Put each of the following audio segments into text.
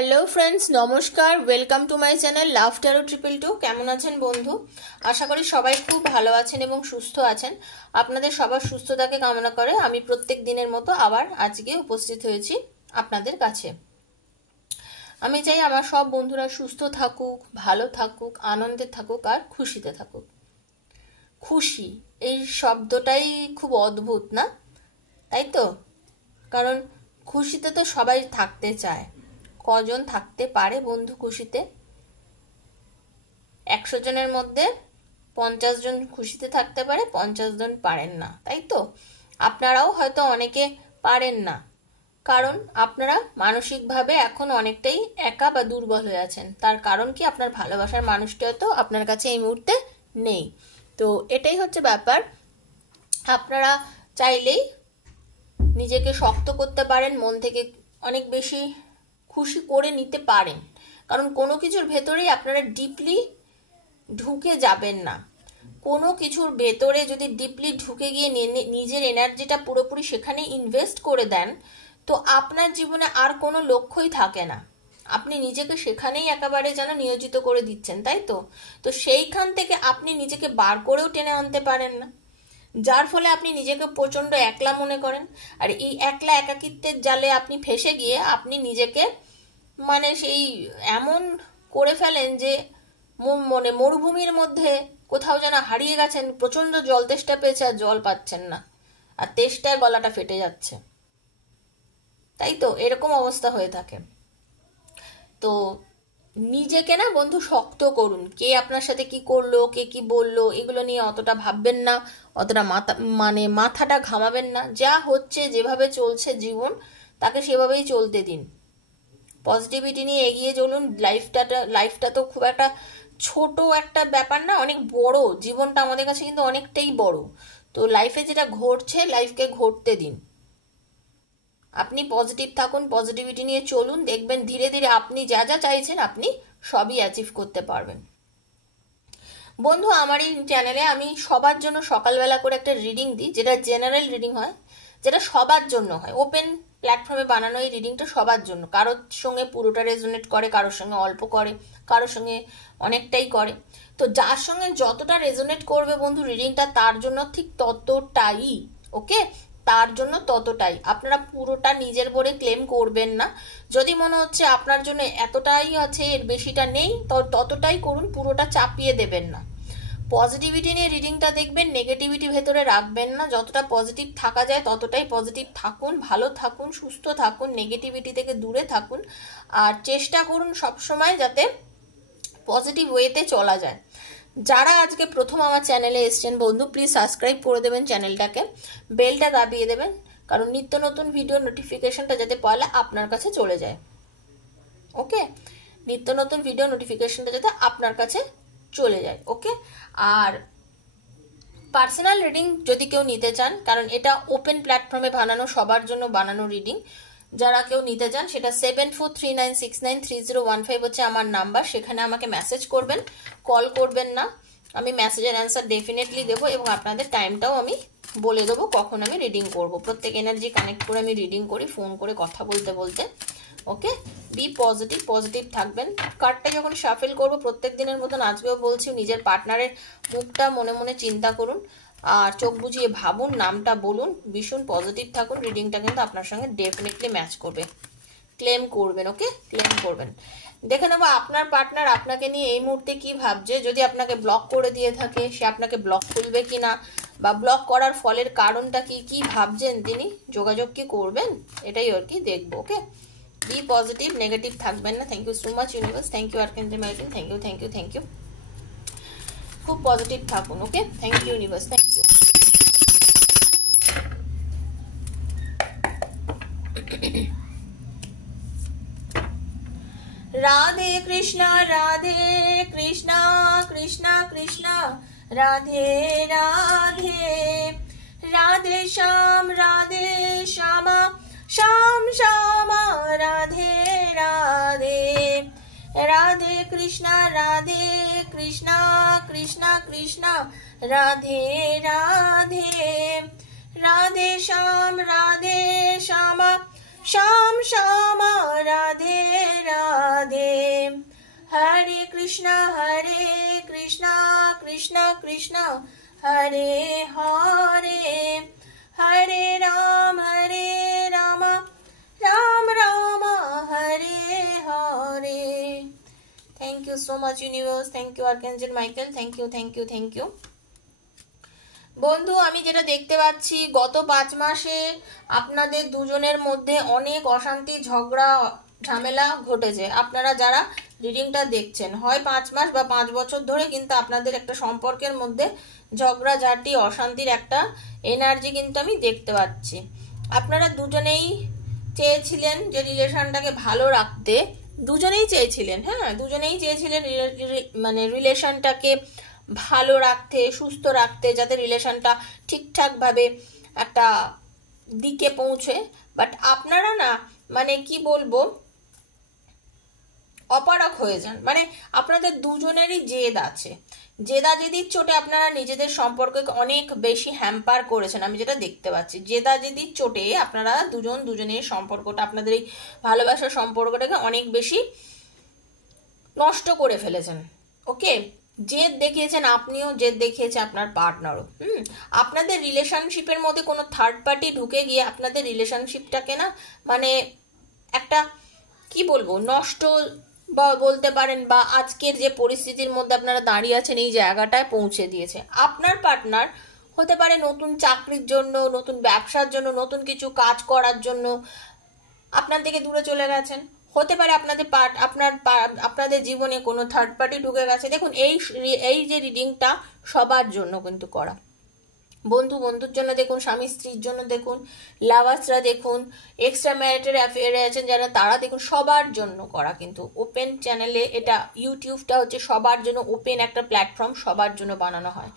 Hello friends, নমস্কার। Welcome to my channel love taro 222। কেমন আছেন বন্ধু? আশা করি সবাই খুব ভালো আছেন এবং সুস্থ আছেন। আপনাদের সবার সুস্থতাকে কামনা করে আমি প্রত্যেক দিনের মতো আবার আজকে উপস্থিত হয়েছি আপনাদের কাছে। আমি চাই আমার সব বন্ধুরা সুস্থ থাকুক, ভালো থাকুক, আনন্দে থাকুক আর খুশিতে থাকুক। খুশি এই শব্দটাই খুব অদ্ভুত, না তাই তো? কারণ খুশিতে তো সবাই থাকতে চায়। কজন থাকতে পারে বন্ধু খুশিতে? 100 জনের মধ্যে 50 জন খুশিতে থাকতে পারে, 50 জন পারেন না, তাই তো? আপনারাও হয়তো অনেকে পারেন না, কারণ আপনারা মানসিকভাবে এখন অনেকটাই একা বা দুর্বল হয়ে আছেন। তার কারণ কি? আপনার ভালোবাসার মানুষটা তো আপনার কাছে এই মুহূর্তে নেই। তো এটাই হচ্ছে ব্যাপার। আপনারা চাইলেই নিজেকে শক্ত করতে পারেন, মন থেকে অনেক বেশি খুশি করে নিতে পারেন, কারণ কোনো কিছুর ভেতরেই আপনারা ডিপলি ঢুকে যাবেন না। কোনো কিছুর ভেতরে যদি ডিপলি ঢুকে গিয়ে নিজের এনার্জিটা পুরোপুরি সেখানে ইনভেস্ট করে দেন, তো আপনার জীবনে আর কোনো লক্ষ্যই থাকে না। আপনি নিজেকে সেখানেই একেবারে যেন নিয়োজিত করে দিচ্ছেন, তাই তো? তো সেইখান থেকে আপনি নিজেকে বার করেও টেনে আনতে পারেন না, যার ফলে আপনি নিজেকে প্রচন্ড একলা মনে করেন। আর এই একলা একাকিত্বের জালে আপনি ফেসে গিয়ে আপনি নিজেকে সেই এমন করে ফেলেন যে মরুভূমির মধ্যে কোথাও যেন হারিয়ে গেছেন, প্রচন্ড জল তেষ্টা পেয়েছে আর জল পাচ্ছেন না, আর তেষ্টায় গলাটা ফেটে যাচ্ছে, তাই তো? এরকম অবস্থা হয়ে থাকে। তো নিজেকে না বন্ধু শক্ত করুন। কে আপনার সাথে কি করলো, কে কি বললো, এগুলো নিয়ে অতটা ভাববেন না, অতটা মাথাটা ঘামাবেন না। যা হচ্ছে, যেভাবে চলছে জীবন, তাকে সেভাবেই চলতে দিন। পজিটিভিটি নিয়ে এগিয়ে চলুন। লাইফটা তো খুব একটা ছোট একটা ব্যাপার না, অনেক বড়। জীবনটা আমাদের কাছে কিন্তু অনেকটাই বড়। তো লাইফে যেটা ঘটছে, লাইফকে ঘটতে দিন। আপনি পজিটিভ থাকুন, পজিটিভিটি নিয়ে চলুন, দেখবেন ধীরে ধীরে আপনি যা যা চাইছেন আপনি সবই অ্যাচিভ করতে পারবেন। বন্ধু, আমার এই চ্যানেলে আমি সবার জন্য সকালবেলা করে একটা রিডিং দিই, যেটা জেনারেল রিডিং হয়, যেটা সবার জন্য হয়। ওপেন প্ল্যাটফর্মে বানানো এই রিডিংটা সবার জন্য। কারোর সঙ্গে পুরোটা রেজোনেট করে, কারোর সঙ্গে অল্প করে, কারোর সঙ্গে অনেকটাই করে। তো যার সঙ্গে যতটা রেজোনেট করবে বন্ধু রিডিংটা, তার জন্য ঠিক ততটাই। ওকে, তার জন্য ততটাই। আপনারা পুরোটা নিজের বলে ক্লেম করবেন না। যদি মনে হচ্ছে আপনার জন্য এতটাই আছে, এর বেশিটা নেই, ততটাই করুন, পুরোটা চাপিয়ে দেবেন না। পজিটিভিটি নিয়ে রিডিংটা দেখবেন, নেগেটিভিটি ভেতরে রাখবেন না। যতটা পজিটিভ থাকা যায় ততটাই পজিটিভ থাকুন, ভালো থাকুন, সুস্থ থাকুন, নেগেটিভিটি থেকে দূরে থাকুন। আর চেষ্টা করুন সবসময় যাতে পজিটিভ ওয়েতে চলা যায়। যারা আজকে প্রথম আমার চ্যানেলে এসছেন বন্ধু, প্লিজ সাবস্ক্রাইব করে দেবেন চ্যানেলটাকে, বেলটা দাবিয়ে দেবেন, কারণ নিত্য নতুন ভিডিও নোটিফিকেশনটা যাতে পয়লা আপনার কাছে চলে যায়। ওকে, নিত্য নতুন ভিডিও নোটিফিকেশনটা যাতে আপনার কাছে চলে যায়। ওকে, আর পার্সোনাল রিডিং যদি কেউ নিতে চান, কারণ এটা ওপেন প্ল্যাটফর্মে বানানো, সবার জন্য বানানো রিডিং, যারা কেউ নিতে চান সেটা 7439693015 হচ্ছে আমার নাম্বার। সেখানে আমাকে মেসেজ করবেন, কল করবেন না। আমি মেসেজের অ্যান্সার ডেফিনেটলি দেবো এবং আপনাদের টাইমটাও আমি বলে দেবো কখন আমি রিডিং করব। প্রত্যেক এনার্জি কানেক্ট করে আমি রিডিং করি, ফোন করে কথা বলতে বলতে। ওকে, বি পজিটিভ, পজিটিভ থাকবেন। কার্ডটা যখন শাফেল করবো প্রত্যেক দিনের মতন আজকেও বলছি, নিজের পার্টনারের মুখটা মনে মনে চিন্তা করুন আর চোখ বুঝিয়ে ভাবুন, নামটা বলুন, ভীষণ পজিটিভ থাকুন। রিডিংটা কিন্তু আপনার সঙ্গে ডেফিনেটলি ম্যাচ করবে। ক্লেম করবেন, ওকে, ক্লেম করবেন। দেখে নেবো আপনার পার্টনার আপনাকে নিয়ে এই মুহূর্তে কি ভাবছে। যদি আপনাকে ব্লক করে দিয়ে থাকে, সে আপনাকে ব্লক খুলবে কিনা, বা ব্লক করার ফলের কারণটা কি, কি ভাবছেন তিনি, যোগাযোগ কি করবেন, এটাই আর কি দেখবো। ওকে, বি পজিটিভ, নেগেটিভ থাকবেন না। Thank you so much universe, thank you archangel Michael, thank you, thank you, thank you. খুব পজিটিভ থাকুন। Okay, thank you universe, thank you. Radhe Krishna, Radhe Krishna, Krishna Krishna Radhe Radhe, Radhe Shyam, Radhe Shyama, Shyam Shyama Radhe Radhe, Radhe Krishna, Radhe Krishna, Krishna Krishna Radhe Radhe, Radhe Shyam, Radhe Shyama, Shyam Shyama Radhe Radhe. Hare Krishna Krishna Krishna Hare Hare, Hare Ram Ram Ram Hare Hare. Thank you so much universe, thank you archangel Michael, thank you. বন্ধু, আমি যেটা দেখতে পাচ্ছি গত 5 মাসে আপনাদের দুজনের মধ্যে অনেক অশান্তি, ঝগড়া, ঝামেলা ঘটেছে। আপনারা যারা রিডিংটা দেখছেন, হয় 5 মাস বা 5 বছর ধরে কিন্তু আপনাদের একটা সম্পর্কের মধ্যে ঝগড়া ঝাঁটি, অশান্তির একটা এনার্জি কিন্তু আমি দেখতে পাচ্ছি। আপনারা দুজনেই চেয়েছিলেন যে রিলেশনটাকে ভালো রাখতে, দুজনেই চেয়েছিলেন, হ্যাঁ দুজনেই চেয়েছিলেন মানে রিলেশনটাকে ভালো রাখতে, সুস্থ রাখতে, যাতে রিলেশনটা ঠিকঠাকভাবে একটা দিকে পৌঁছে। বাট আপনারা না, মানে কি বলবো, অপারক হয়ে যান। মানে আপনাদের দুজনেরই জেদ আছে, জেদির চোটে আপনারা নিজেদের সম্পর্কে অনেক বেশি হ্যাম্পার করেছেন। আমি যেটা দেখতে পাচ্ছি, জেদির চোটে আপনারা দুজনের সম্পর্কটা, আপনাদের এই ভালোবাসার সম্পর্কটাকে অনেক বেশি নষ্ট করে ফেলেছেন। ওকে, জেদ দেখিয়েছেন আপনিও, জেদ দেখিয়েছে আপনার পার্টনারও। আপনাদের রিলেশনশিপের মধ্যে কোনো থার্ড পার্টি ঢুকে গিয়ে আপনাদের রিলেশনশিপটাকে না, মানে একটা কি বলবো, নষ্ট বা বলতে পারেন, বা আজকের যে পরিস্থিতির মধ্যে আপনারা দাঁড়িয়ে আছেন এই জায়গাটায় পৌঁছে দিয়েছে। আপনার পার্টনার হতে পারে নতুন চাকরির জন্য, নতুন ব্যবসার জন্য, নতুন কিছু কাজ করার জন্য আপনার থেকে দূরে চলে গেছেন। হতে পারে আপনাদের জীবনে কোনো থার্ড পার্টি ঢুকে গেছে। দেখুন, এই যে রিডিংটা সবার জন্য কিন্তু করা। বন্ধুর জন্য দেখুন, স্বামী স্ত্রীর জন্য দেখুন, লাভার্সরা দেখুন, এক্সট্রা ম্যারিটাল অ্যাফেয়ারে আছেন যারা, তারা দেখুন, সবার জন্য করা কিন্তু। ওপেন চ্যানেলে এটা, ইউটিউবটা হচ্ছে সবার জন্য ওপেন একটা প্ল্যাটফর্ম, সবার জন্য বানানো হয়।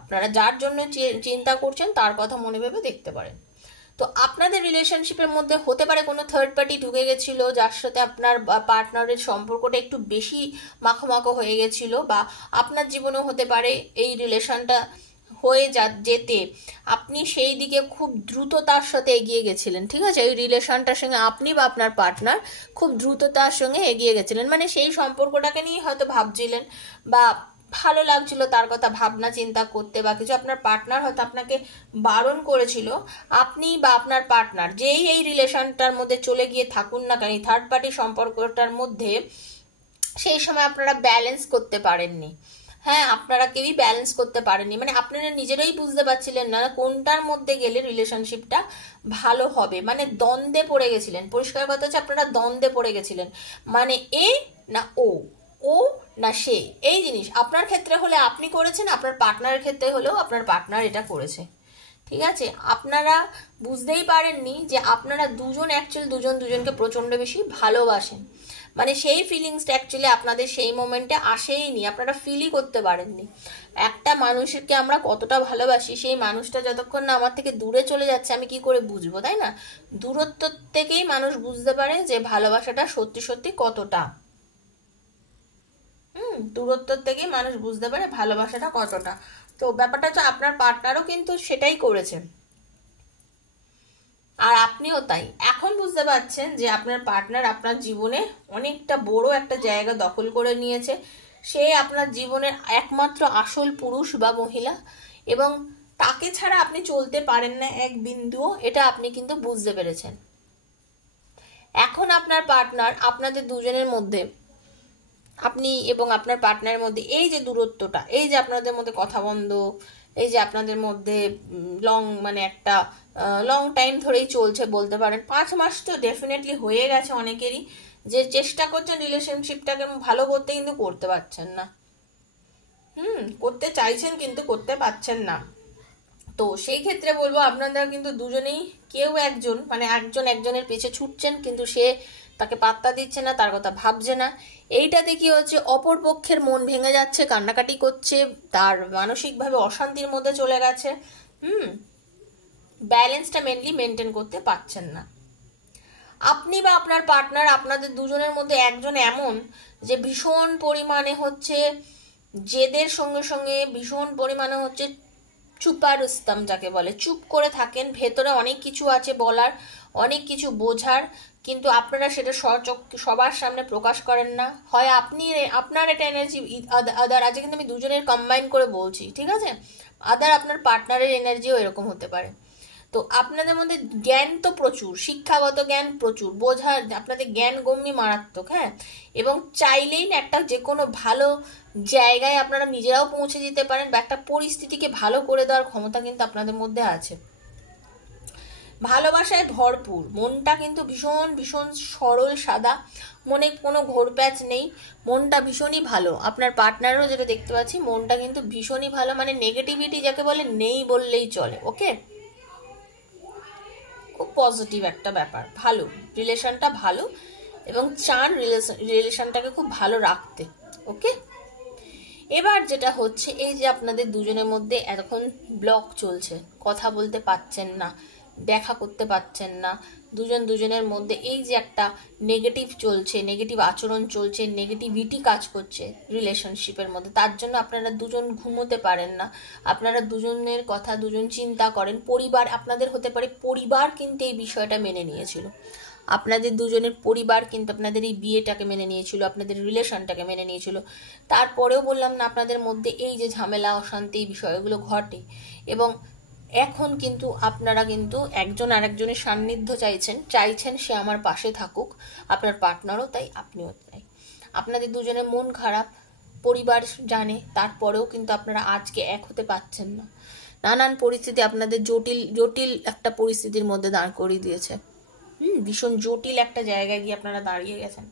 আপনারা যার জন্য চিন্তা করছেন তার কথা মনে ভেবে দেখতে পারেন। তো আপনাদের রিলেশনশিপের মধ্যে হতে পারে কোনো থার্ড পার্টি ঢুকে গেছিল, যার সাথে আপনার পার্টনারের সম্পর্কটা একটু বেশি মাখো হয়ে গেছিল, বা আপনার জীবনেও হতে পারে এই রিলেশনটা হয়ে যেতে আপনি সেই দিকে খুব দ্রুততার সাথে এগিয়ে গেছিলেন। ঠিক আছে, এই রিলেশনটার সঙ্গে আপনি বা আপনার পার্টনার খুব দ্রুততার সঙ্গে এগিয়ে গেছিলেন। মানে সেই সম্পর্কটাকে নিয়ে হয়তো ভাবছিলেন, বা ভালো লাগছিল তার কথা ভাবনা চিন্তা করতে, বা কিছু আপনার পার্টনার হয়তো আপনাকে বারণ করেছিল। আপনি বা আপনার পার্টনার যেই এই রিলেশনটার মধ্যে চলে গিয়ে থাকুন না কেন, থার্ড পার্টি সম্পর্কটার মধ্যে, সেই সময় আপনারা ব্যালেন্স করতে পারেননি। হ্যাঁ, আপনারা কেউই ব্যালেন্স করতে পারেননি। মানে আপনারা নিজেরাই বুঝতে পারছিলেন না কোনটার মধ্যে গেলে রিলেশনশিপটা ভালো হবে। মানে দ্বন্দ্বে পড়ে গেছিলেন। পরিষ্কার কথা হচ্ছে আপনারা দ্বন্দ্বে পড়ে গেছিলেন। মানে এ না ও না সে, এই জিনিস আপনার ক্ষেত্রে হলে আপনি করেছেন, আপনার পার্টনারের ক্ষেত্রে হলেও আপনার পার্টনার এটা করেছে। ঠিক আছে, আপনারা বুঝতেই পারেননি যে আপনারা দুজনকে প্রচন্ড বেশি ভালোবাসেন। মানে সেই ফিলিংসটা অ্যাকচুয়ালি আপনাদের সেই মোমেন্টে আসেইনি, আপনারা ফিলই করতে পারেননি। একটা মানুষকে আমরা কতটা ভালোবাসি, সেই মানুষটা যতক্ষণ না আমার থেকে দূরে চলে যাচ্ছে আমি কি করে বুঝবো, তাই না? দূরত্ব থেকেই মানুষ বুঝতে পারে যে ভালোবাসাটা সত্যি সত্যি কতটা। দূরত্ব থেকেই মানুষ বুঝতে পারে ভালোবাসাটা কতটা। তো ব্যাপারটা হচ্ছে আপনার পার্টনারও কিন্তু সেটাই করেছে, আর আপনিও তাই। এখন বুঝতে পারছেন যে আপনার পার্টনার আপনার জীবনে অনেকটা বড় একটা জায়গা দখল করে নিয়েছে। সে আপনার জীবনের একমাত্র আসল পুরুষ বা মহিলা, এবং তাকে ছাড়া আপনি চলতে পারেন না এক বিন্দুও, এটা আপনি কিন্তু বুঝতে পেরেছেন। এখন আপনার পার্টনার, আপনাদের দুজনের মধ্যে, আপনি এবং আপনার পার্টনারের মধ্যে এই যে দূরত্বটা, এই যে আপনাদের মধ্যে কথা বন্ধ, এই যে আপনাদের মধ্যে মানে একটা লং টাইম ধরেই চলছে বলতে পারেন। 5 মাস তো ডেফিনেটলি হয়ে গেছে অনেকেরই, যে চেষ্টা করছেন রিলেশনশিপটাকে ভালো করতে, কিন্তু করতে পারছেন না। করতে চাইছেন কিন্তু করতে পারছেন না। তো সেই ক্ষেত্রে বলবো আপনারা কিন্তু দুজনেই কেউ একজন, মানে একজনের পিছে ছুটছেন, কিন্তু সে তাকে পাত্তা দিচ্ছে না, তার কথা ভাবছে না। এইটাতে কি হচ্ছে, অপর পক্ষের মন ভেঙে যাচ্ছে, কান্নাকাটি করছে, তার মানসিকভাবে অশান্তির মধ্যে চলে গেছে। ব্যালেন্সটা মেনলি মেনটেন করতে পারছেন না। আপনি বা আপনার পার্টনার, আপনাদের দুজনের মধ্যে একজন এমন যে ভীষণ পরিমাণে হচ্ছে জেদের সঙ্গে সঙ্গে ভীষণ পরিমাণে হচ্ছে চুপা রুস্তম যাকে বলে, চুপ করে থাকেন, ভেতরে অনেক কিছু আছে বলার, অনেক কিছু বোঝার, কিন্তু আপনারা সেটা সবার সামনে প্রকাশ করেন না। হয় আপনার এটা এনার্জি আদার আছে, কিন্তু আমি দুজনের কম্বাইন করে বলছি, ঠিক আছে? আদার আপনার পার্টনারের এনার্জিও এরকম হতে পারে। তো আপনাদের মধ্যে জ্ঞান তো প্রচুর, শিক্ষাগত জ্ঞান প্রচুর, বোঝার আপনাদের জ্ঞান গম্যি মারাত্মক, হ্যাঁ। এবং চাইলেই না একটা যে কোনো ভালো জায়গায় আপনারা নিজেরাও পৌঁছে দিতে পারেন, বা একটা পরিস্থিতিকে ভালো করে দেওয়ার ক্ষমতা কিন্তু আপনাদের মধ্যে আছে। ভালোবাসায় ভরপুর, মনটা কিন্তু ভীষণ ভীষণ সরল সাদা, মনে কোনো ঘোরপ্যাচ নেই, মনটা ভীষণই ভালো। আপনার পার্টনারও যেটা দেখতে পাচ্ছি, মনটা কিন্তু ভীষণই ভালো, মানে নেগেটিভিটি যাকে বলে নেই বললেই চলে, ওকে। খুব পজিটিভ একটা ব্যাপার, ভালো রিলেশনটা ভালো, এবং চান রিলেশনটাকে খুব ভালো রাখতে, ওকে। এবার যেটা হচ্ছে, এই যে আপনাদের দুজনের মধ্যে এতক্ষণ ব্লক চলছে, কথা বলতে পারছেন না, দেখা করতে পারছেন না, দুজনের মধ্যে এই যে একটা নেগেটিভ চলছে, নেগেটিভ আচরণ চলছে, নেগেটিভিটি কাজ করছে রিলেশনশিপের মধ্যে, তার জন্য আপনারা দুজন ঘুমোতে পারেন না, আপনারা দুজনের কথা দুজন চিন্তা করেন। পরিবার আপনাদের হতে পারে, পরিবার কিন্তু এই বিষয়টা মেনে নিয়েছিল, আপনাদের দুজনের পরিবার কিন্তু আপনাদের এই বিয়েটাকে মেনে নিয়েছিল, আপনাদের রিলেশনটাকে মেনে নিয়েছিল। তারপরেও বললাম না, আপনাদের মধ্যে এই যে ঝামেলা অশান্তি এই বিষয়গুলো ঘটে, এবং এখন কিন্তু আপনারা কিন্তু একজন আরেকজনের সান্নিধ্য চাইছেন সে আমার পাশে থাকুক, আপনার পার্টনারও তাই, আপনিও তাই। আপনাদের দুজনের মন খারাপ, পরিবার জানে, তারপরেও কিন্তু আপনারা আজকে এক হতে পারছেন না। নানান পরিস্থিতি আপনাদের জটিল একটা পরিস্থিতির মধ্যে দাঁড় করিয়ে দিয়েছে, ভীষণ জটিল একটা জায়গায় গিয়ে আপনারা দাঁড়িয়ে গেছেন।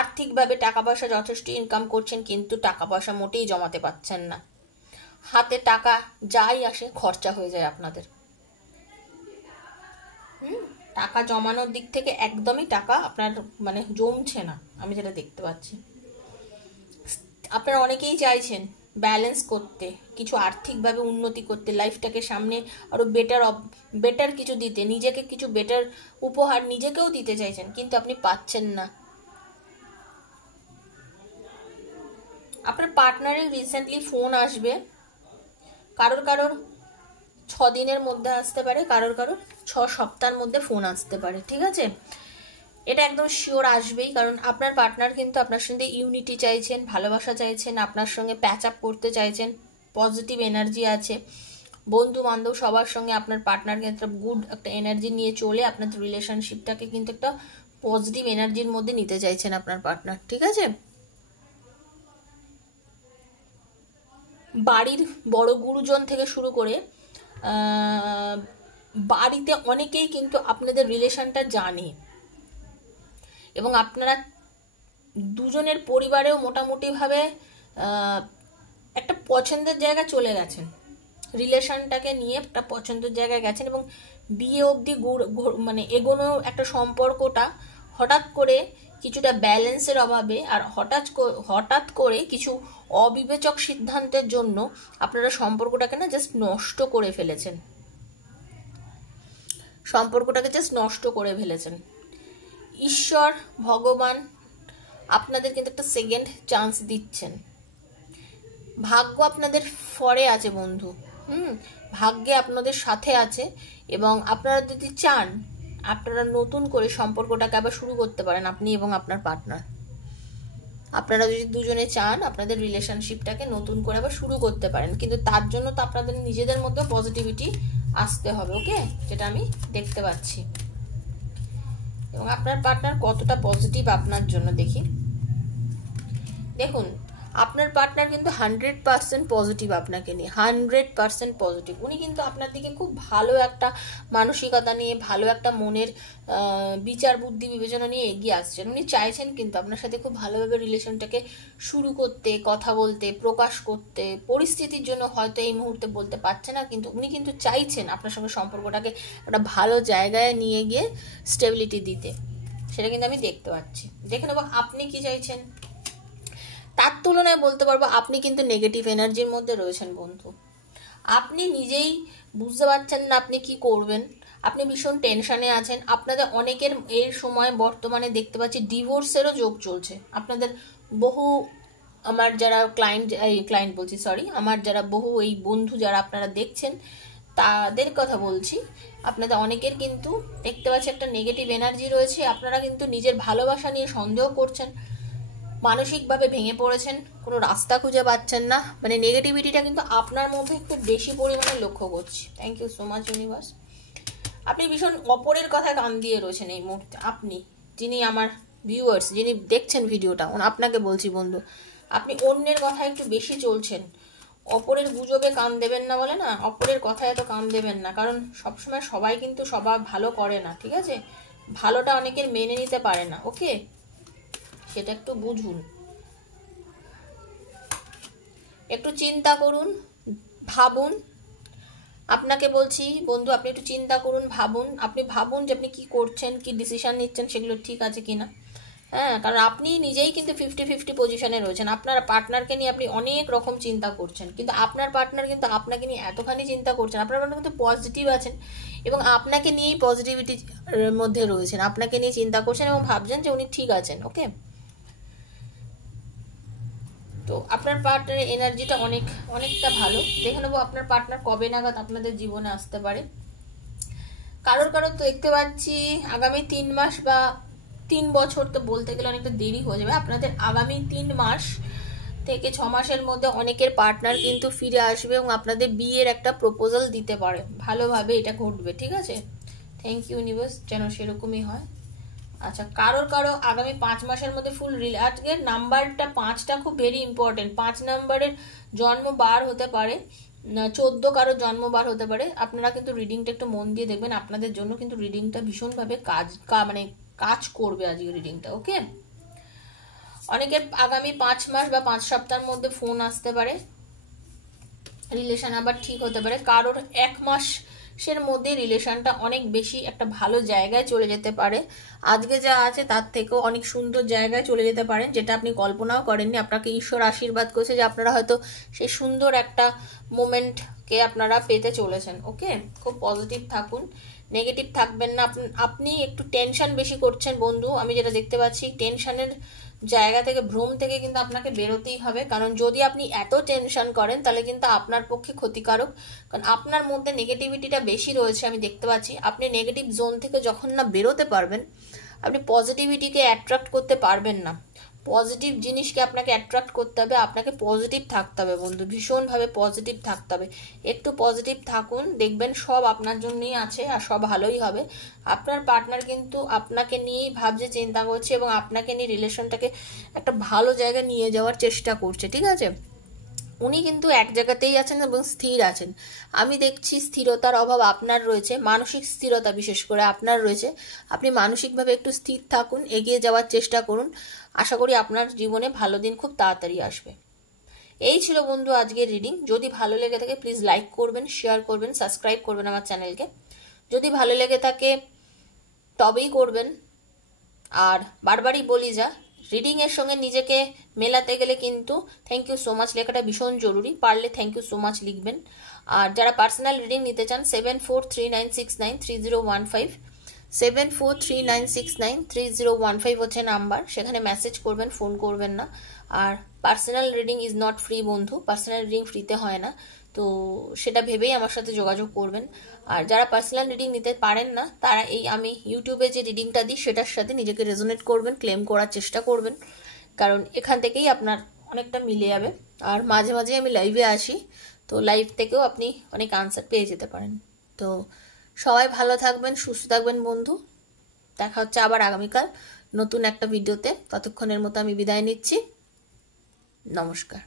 আর্থিকভাবে টাকা পয়সা যথেষ্ট ইনকাম করছেন, কিন্তু টাকা পয়সা মোটেই জমাতে পারছেন না, হাতে টাকা যাই আসে খরচা হয়ে যায় আপনাদের। টাকা জমানোর দিক থেকে একদমই টাকা আপনার মানে জমছে না, আমি যেটা দেখতে পাচ্ছি। আপনারা অনেকেই চাইছেন ব্যালেন্স করতে, কিছু আর্থিকভাবে উন্নতি করতে, লাইফটাকে সামনে আরো বেটার কিছু দিতে, নিজেকে কিছু বেটার উপহার নিজেকেও দিতে চাইছেন, কিন্তু আপনি পাচ্ছেন না। আপনার পার্টনারের রিসেন্টলি ফোন আসবে, কারোর 6 দিনের মধ্যে আসতে পারে, কারোর 6 সপ্তাহের মধ্যে ফোন আসতে পারে, ঠিক আছে? এটা একদম শিওর আসবেই, কারণ আপনার পার্টনার কিন্তু আপনার সঙ্গে ইউনিটি চাইছেন, ভালোবাসা চাইছেন, আপনার সঙ্গে প্যাচ আপ করতে চাইছেন, পজিটিভ এনার্জি আছে, বন্ধু বান্ধব সবার সঙ্গে আপনার পার্টনারকে একটা গুড একটা এনার্জি নিয়ে চলে আপনাদের রিলেশনশিপটাকে কিন্তু একটা পজিটিভ এনার্জির মধ্যে নিতে চাইছেন আপনার পার্টনার, ঠিক আছে? বাড়ির বড় গুরুজন থেকে শুরু করে বাড়িতে অনেকেই কিন্তু আপনাদের রিলেশনটা জানে, এবং আপনারা দুজনের পরিবারেও মোটামুটিভাবে একটা পছন্দের জায়গা চলে গেছেন, রিলেশনটাকে নিয়ে একটা পছন্দের জায়গায় গেছেন, এবং বিয়ে অবধি মানে এগোনো একটা সম্পর্কটা হঠাৎ করে কিছুটা ব্যালেন্সের অভাবে আর হঠাৎ করে কিছু অবিবেচক সিদ্ধান্তের জন্য আপনারা সম্পর্কটাকে না জাস্ট নষ্ট করে ফেলেছেন, ঈশ্বর ভগবান আপনাদের কিন্তু একটা সেকেন্ড চান্স দিচ্ছেন, ভাগ্য আপনাদের ফরে আছে বন্ধু, ভাগ্যে আপনাদের সাথে আছে, এবং আপনারা যদি চান আপনারা নতুন করে সম্পর্কটাকে আবার শুরু করতে পারেন, আপনি এবং আপনার পার্টনার। আপনারা যদি দুজনে চান আপনাদের রিলেশনশিপটাকে নতুন করে আবার শুরু করতে পারেন, কিন্তু তার জন্য তো আপনাদের নিজেদের মধ্যে পজিটিভিটি আসতে হবে, ওকে, যেটা আমি দেখতে পাচ্ছি। এবং আপনার পার্টনার কতটা পজিটিভ আপনার জন্য দেখি, দেখুন আপনার পার্টনার কিন্তু 100% পজিটিভ আপনাকে নিয়ে, 100% পজিটিভ। উনি কিন্তু আপনার দিকে খুব ভালো একটা মানসিকতা নিয়ে, ভালো একটা মনের বিচার বুদ্ধি বিবেচনা নিয়ে এগিয়ে আসছেন। উনি চাইছেন কিন্তু আপনার সাথে খুব ভালোভাবে রিলেশনটাকে শুরু করতে, কথা বলতে, প্রকাশ করতে। পরিস্থিতির জন্য হয়তো এই মুহূর্তে বলতে পারছে না, কিন্তু উনি কিন্তু চাইছেন আপনার সঙ্গে সম্পর্কটাকে একটা ভালো জায়গায় নিয়ে গিয়ে স্টেবিলিটি দিতে, সেটা কিন্তু আমি দেখতে পাচ্ছি। দেখে নেবো আপনি কি চাইছেন। তার তুলনায় বলতে পারবো আপনি কিন্তু নেগেটিভ এনার্জির মধ্যে রয়েছেন বন্ধু, আপনি নিজেই বুঝতে পারছেন না আপনি কি করবেন, আপনি ভীষণ টেনশনে আছেন। আপনাদের অনেকের এর সময় বর্তমানে দেখতে পাচ্ছি ডিভোর্সেরও যোগ চলছে, আপনাদের বহু আমার যারা ক্লায়েন্ট বলছি, সরি, আমার যারা বহু এই বন্ধু যারা আপনারা দেখছেন তাদের কথা বলছি। আপনাদের অনেকের কিন্তু দেখতে পাচ্ছি একটা নেগেটিভ এনার্জি রয়েছে। আপনারা কিন্তু নিজের ভালোবাসা নিয়ে সন্দেহ করছেন, মানসিকভাবে ভেঙে পড়েছেন, কোনো রাস্তা খুঁজে পাচ্ছেন না, মানে নেগেটিভিটিটা কিন্তু আপনার মধ্যে একটু বেশি পরিমাণে লক্ষ্য করছি। Thank you so much universe. আপনি ভীষণ অপরের কথায় কান দিয়ে রয়েছেন এই মুহূর্তে। আপনি যিনি আমার ভিউয়ার্স, যিনি দেখছেন ভিডিওটা, আপনাকে বলছি বন্ধু, আপনি অন্যের কথায় একটু বেশি চলছেন। অপরের গুজবে কান দেবেন না বলে না, অপরের কথায় এত কান দেবেন না, কারণ সবসময় সবাই কিন্তু সবার ভালো করে না, ঠিক আছে? ভালোটা অনেকের মেনে নিতে পারে না, ওকে? সেটা একটু বুঝুন, একটু চিন্তা করুন, ভাবুন। আপনাকে বলছি বন্ধু, আপনি একটু চিন্তা করুন, ভাবুন। আপনি ভাবুন যে আপনি কি করছেন, কি ডিসিশন নিচ্ছেন, সেগুলো ঠিক আছে কিনা। হ্যাঁ, কারণ আপনি নিজেই কিন্তু 50-50 পজিশনে রয়েছেন। আপনার পার্টনারকে নিয়ে আপনি অনেক রকম চিন্তা করছেন, কিন্তু আপনার পার্টনার কিন্তু আপনাকে নিয়ে এতখানি চিন্তা করছেন। আপনার পার্টনার কিন্তু পজিটিভ আছেন এবং আপনাকে নিয়েই পজিটিভিটির মধ্যে রয়েছেন, আপনাকে নিয়ে চিন্তা করছেন এবং ভাবছেন যে উনি ঠিক আছেন, ওকে? তো আপনার পার্টনারের এনার্জিটা অনেকটা ভালো। দেখে নেবো আপনার পার্টনার কবে নাগাদ আপনাদের জীবনে আসতে পারে। কারোর তো দেখতে পাচ্ছি আগামী 3 মাস বা 3 বছর, তো বলতে গেলে অনেকটা দেরি হয়ে যাবে। আপনাদের আগামী 3 মাস থেকে 6 মাসের মধ্যে অনেকের পার্টনার কিন্তু ফিরে আসবে এবং আপনাদের বিয়ের একটা প্রপোজাল দিতে পারে। ভালোভাবে এটা ঘটবে, ঠিক আছে? থ্যাংক ইউ ইউনিভার্স, যেন সেরকমই হয়। আচ্ছা, কারোর আগামী 5 মাসের মধ্যে ফুল আজকের নাম্বারটা 5টা খুব ভেরি ইম্পর্টেন্ট। 5 নাম্বারের জন্মবার হতে পারে, 14 কারোর জন্মবার হতে পারে। আপনারা কিন্তু রিডিংটা একটু মন দিয়ে দেখবেন, আপনাদের জন্য কিন্তু রিডিংটা ভীষণভাবে কাজ করবে আজকে রিডিংটা, ওকে? অনেকের আগামী 5 মাস বা 5 সপ্তাহের মধ্যে ফোন আসতে পারে, রিলেশন আবার ঠিক হতে পারে। কারোর 1 মাসের মধ্যে রিলেশনটা অনেক বেশি একটা ভালো জায়গায় চলে যেতে পারে। আজকে যা আছে তার থেকেও অনেক সুন্দর জায়গায় চলে যেতে পারেন, যেটা আপনি কল্পনাও করেননি। আপনাকে ঈশ্বর আশীর্বাদ করছে যে আপনারা হয়তো সেই সুন্দর একটা মোমেন্টকে আপনারা পেতে চলেছেন, ওকে? খুব পজিটিভ থাকুন, নেগেটিভ থাকবেন না। আপনি একটু টেনশন বেশি করছেন বন্ধু, আমি যেটা দেখতে পাচ্ছি। টেনশনের জায়গা থেকে, ভ্রম থেকে কিন্তু আপনাকে বেরোতেই হবে, কারণ যদি আপনি এত টেনশন করেন তাহলে কিন্তু আপনার পক্ষে ক্ষতিকারক। কারণ আপনার মধ্যে নেগেটিভিটিটা বেশি রয়েছে, আমি দেখতে পাচ্ছি। আপনি নেগেটিভ জোন থেকে যখন না বেরোতে পারবেন, আপনি পজিটিভিটিকে অ্যাট্রাক্ট করতে পারবেন না। পজিটিভ জিনিসকে আপনাকে অ্যাট্রাক্ট করতে হবে, আপনাকে পজিটিভ থাকতে হবে বন্ধু, ভীষণভাবে পজিটিভ থাকতে হবে। একটু পজিটিভ থাকুন, দেখবেন সব আপনার জন্যই আছে আর সব ভালোই হবে। আপনার পার্টনার কিন্তু আপনাকে নিয়েই ভাবছে, চিন্তা করছে এবং আপনাকে নিয়ে রিলেশনটাকে একটা ভালো জায়গায় নিয়ে যাওয়ার চেষ্টা করছে, ঠিক আছে? উনি কিন্তু এক জায়গাতেই আছেন এবং স্থির আছেন। আমি দেখছি স্থিরতার অভাব আপনার রয়েছে, মানসিক স্থিরতা বিশেষ করে আপনার রয়েছে। আপনি মানসিকভাবে একটু স্থির থাকুন, এগিয়ে যাওয়ার চেষ্টা করুন। আশা করি আপনার জীবনে ভালো দিন খুব তাড়াতাড়ি আসবে। এই ছিল বন্ধু আজকের রিডিং। যদি ভালো লেগে থাকে প্লিজ লাইক করবেন, শেয়ার করবেন, সাবস্ক্রাইব করবেন আমার চ্যানেলকে। যদি ভালো লেগে থাকে তবেই করবেন। আর বারবারই বলি, যা রিডিং এর সঙ্গে নিজেকে মেলাতে গেলে কিন্তু থ্যাংক ইউ সো মাচ লেখাটা ভীষণ জরুরি। পারলে থ্যাংক ইউ সো মাচ লিখবেন। আর যারা পার্সোনাল রিডিং নিতে চান 7439693015, 7439693015 হচ্ছে নাম্বার, সেখানে মেসেজ করবেন, ফোন করবেন না। আর personal reading is not free বন্ধু, পার্সোনাল রিডিং ফ্রিতে হয় না, তো সেটা ভেবেই আমার সাথে যোগাযোগ করবেন। আর যারা পার্সোনাল রিডিং নিতে পারেন না, তারা এই আমি ইউটিউবে যে রিডিংটা দিই সেটার সাথে নিজেকে রেজোনেট করবেন, ক্লেম করার চেষ্টা করবেন, কারণ এখান থেকেই আপনার অনেকটা মিলে যাবে। আর মাঝে মাঝে আমি লাইভে আসি, তো লাইভ থেকেও আপনি অনেক আনসার পেয়ে যেতে পারেন। তো সবাই ভালো থাকবেন, সুস্থ থাকবেন বন্ধু। দেখা হচ্ছে আবার আগামীকাল নতুন একটা ভিডিওতে। ততক্ষণের মতো আমি বিদায় নিচ্ছি। নমস্কার।